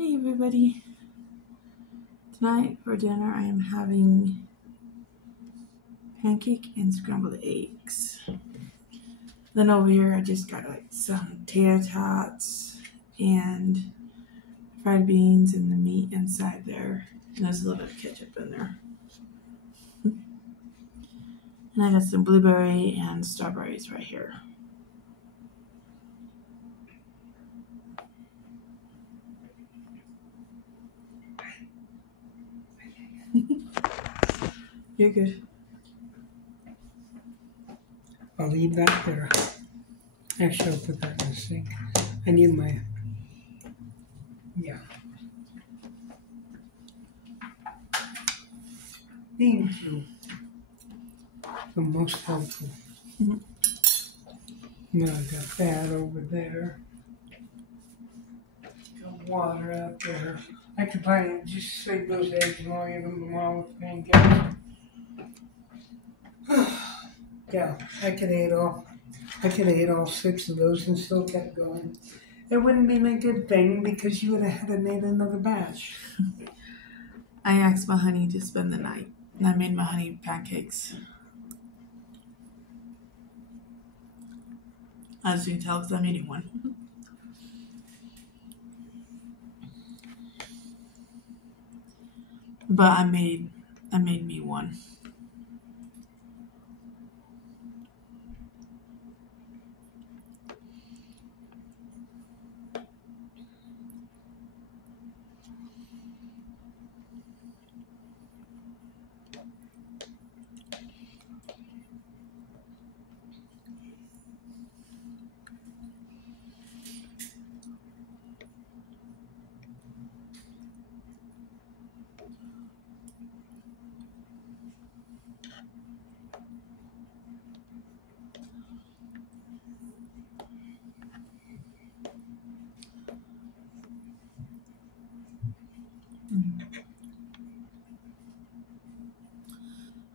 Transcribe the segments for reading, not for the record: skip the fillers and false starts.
Hey everybody, tonight for dinner I am having pancake and scrambled eggs. Then over here I just got like some tater tots and fried beans and the meat inside there. And there's a little bit of ketchup in there. And I got some blueberry and strawberries right here. You're good. I'll leave that there. Actually, I'll put that in the sink. I need my, Thank you. The most helpful. Now I got that over there. Got water out there. I could probably just save those eggs and I'll eat them tomorrow with pancakes. Yeah, I could eat all 6 of those and still kept going. It wouldn't be a good thing because you would have had to make another batch. I asked my honey to spend the night and I made my honey pancakes. As you can tell, because I'm eating one. But I made me one.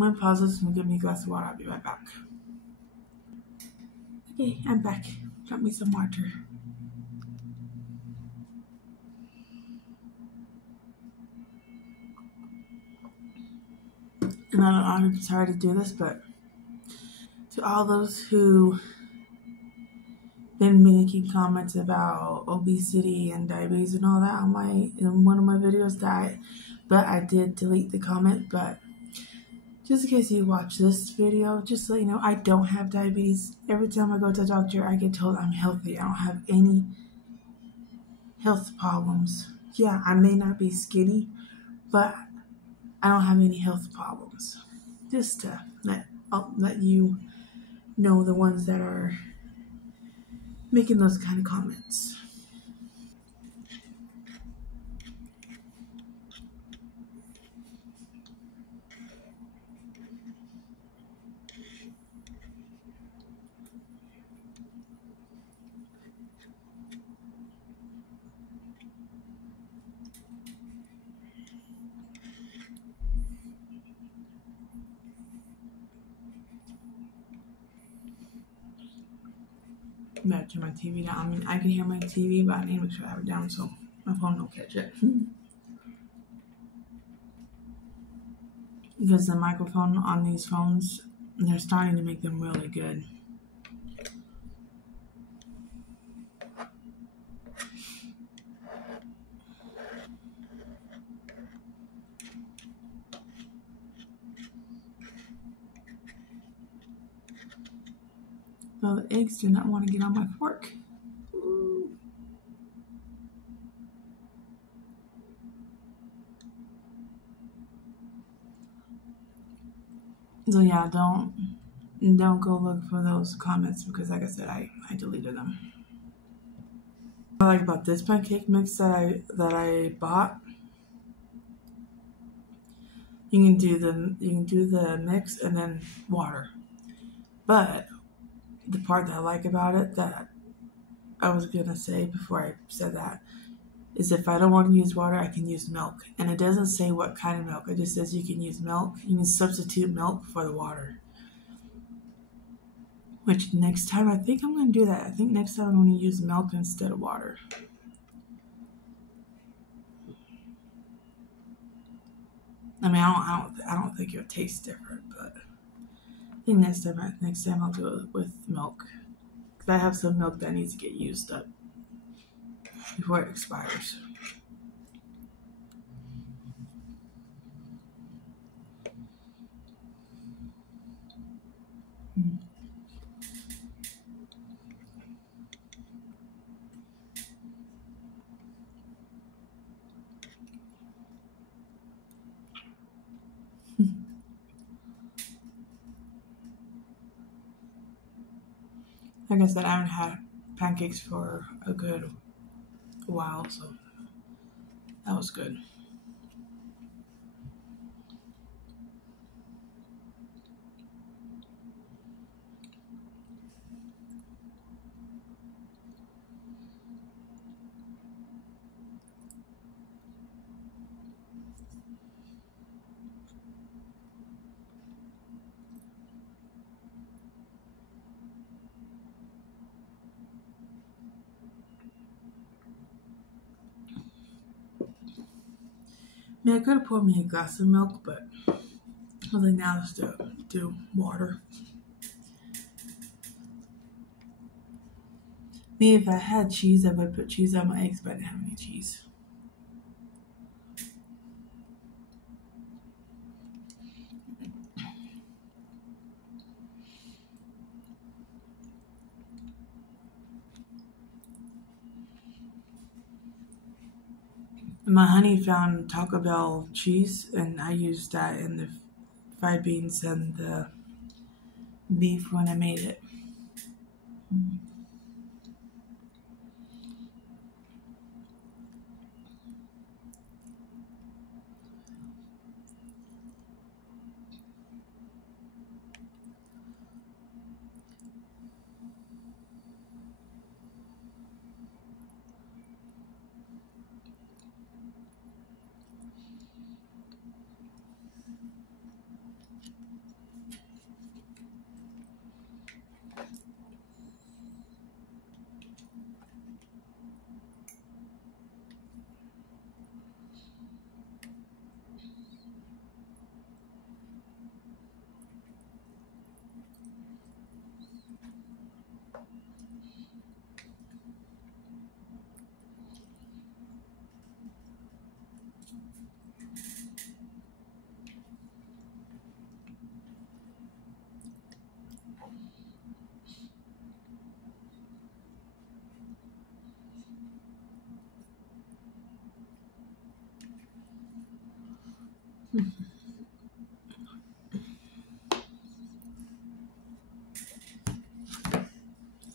I'm going to pause this and give me a glass of water. I'll be right back. Okay, I'm back. Got me some water. And I'm sorry to do this, but to all those who been making comments about obesity and diabetes and all that in one of my videos, but I did delete the comment. But just in case you watch this video, just so you know, I don't have diabetes. Every time I go to the doctor, I get told I'm healthy. I don't have any health problems. Yeah, I may not be skinny, but I don't have any health problems. Just to let you know, the ones that are making those kind of comments. I'm gonna turn my TV down. I mean, I can hear my TV, but I need to make sure I have it down so my phone don't catch it. Because the microphone on these phones, they're starting to make them really good. So the eggs do not want to get on my fork. So yeah, don't go look for those comments because, like I said, I deleted them. What I like about this pancake mix that I bought, you can do the mix and then water. But the part that I like about it that I was gonna say before I said that is if I don't want to use water, I can use milk. And it doesn't say what kind of milk. It just says you can use milk. You can substitute milk for the water. Which next time, I think I'm going to do that. I think next time I'm going to use milk instead of water. I mean, I don't think it would taste different, but I think next time I'll do it with milk. Cause I have some milk that needs to get used up before it expires. Like I said, I haven't had pancakes for a good while, so that was good. I mean, I could have poured me a glass of milk, but I think now let's do water. Me, if I had cheese, I would put cheese on my eggs, but I didn't have any cheese. My honey found Taco Bell cheese, and I used that in the fried beans and the beef when I made it.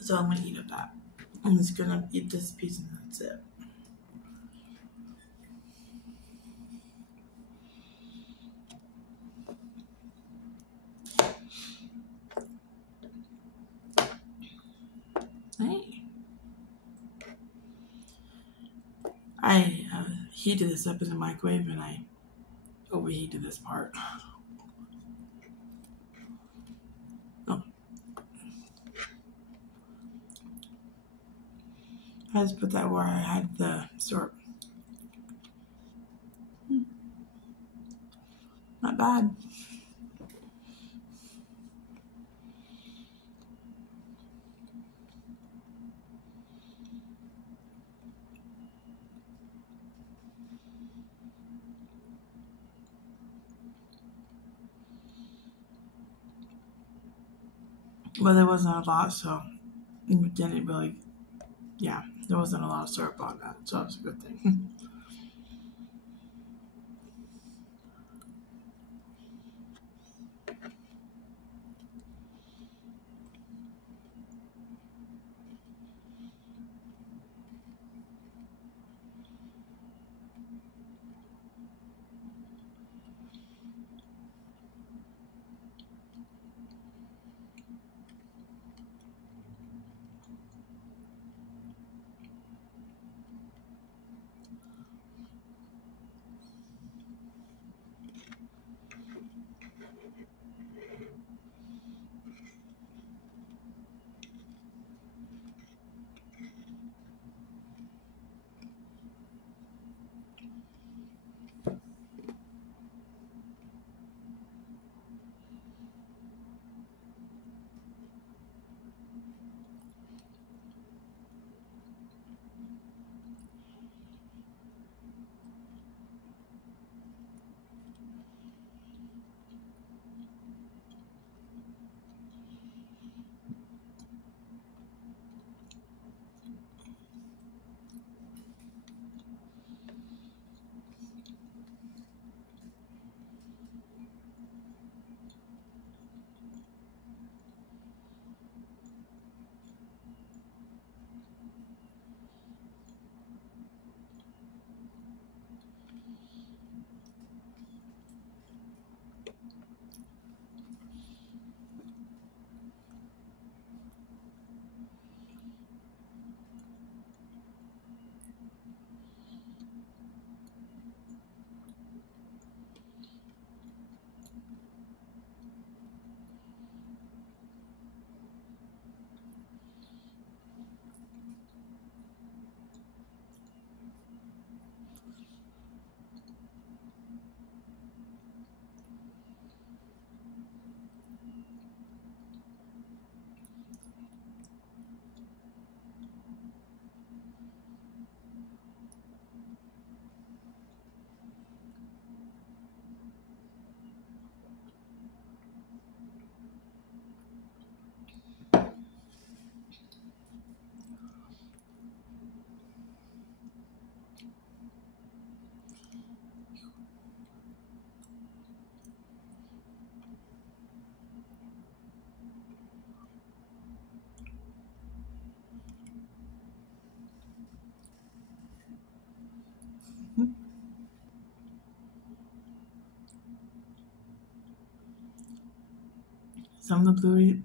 So I'm gonna eat of that. I'm just gonna eat this piece and that's it. Hey. I heated this up in the microwave and I overheated this part. Oh, I just put that where I had the syrup. Not bad. But there wasn't a lot, so it didn't really, yeah, there wasn't a lot of syrup on that, so that was a good thing.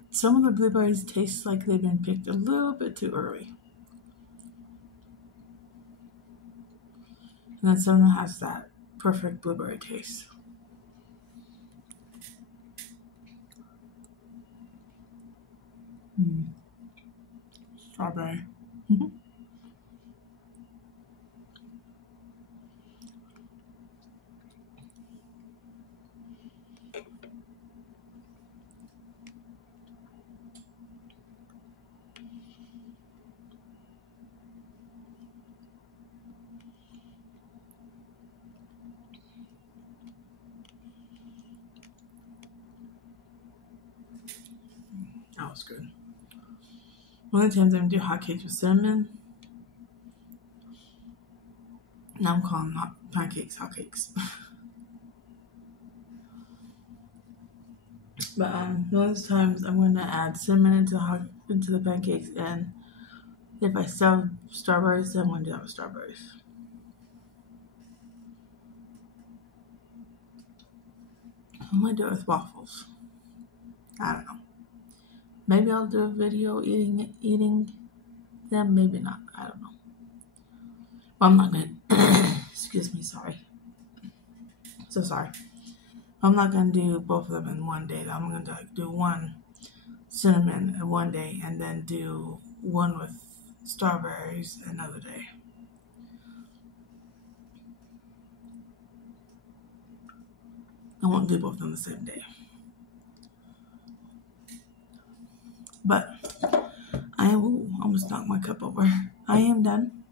Some of the blueberries taste like they've been picked a little bit too early. And then some of them has that perfect blueberry taste. Strawberry. That was good. One of the times I'm gonna do hotcakes with cinnamon. Now I'm calling them pancakes hotcakes. But one of those times I'm gonna add cinnamon into the pancakes, and if I still have strawberries, then I'm gonna do that with strawberries. I might do it with waffles. I don't know. Maybe I'll do a video eating them. Maybe not. I don't know. But I'm not gonna. Excuse me. Sorry. So sorry. I'm not gonna do both of them in one day. I'm gonna do one cinnamon in one day, and then do one with strawberries another day. I won't do both on the same day. But I almost knocked my cup over. I am done.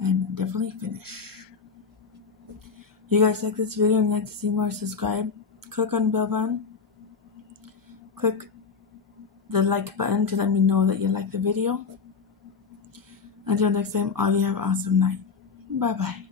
I'm definitely finished. If you guys like this video and like to see more, subscribe. Click on the bell button. Click the like button to let me know that you like the video. Until next time, all you have an awesome night. Bye bye.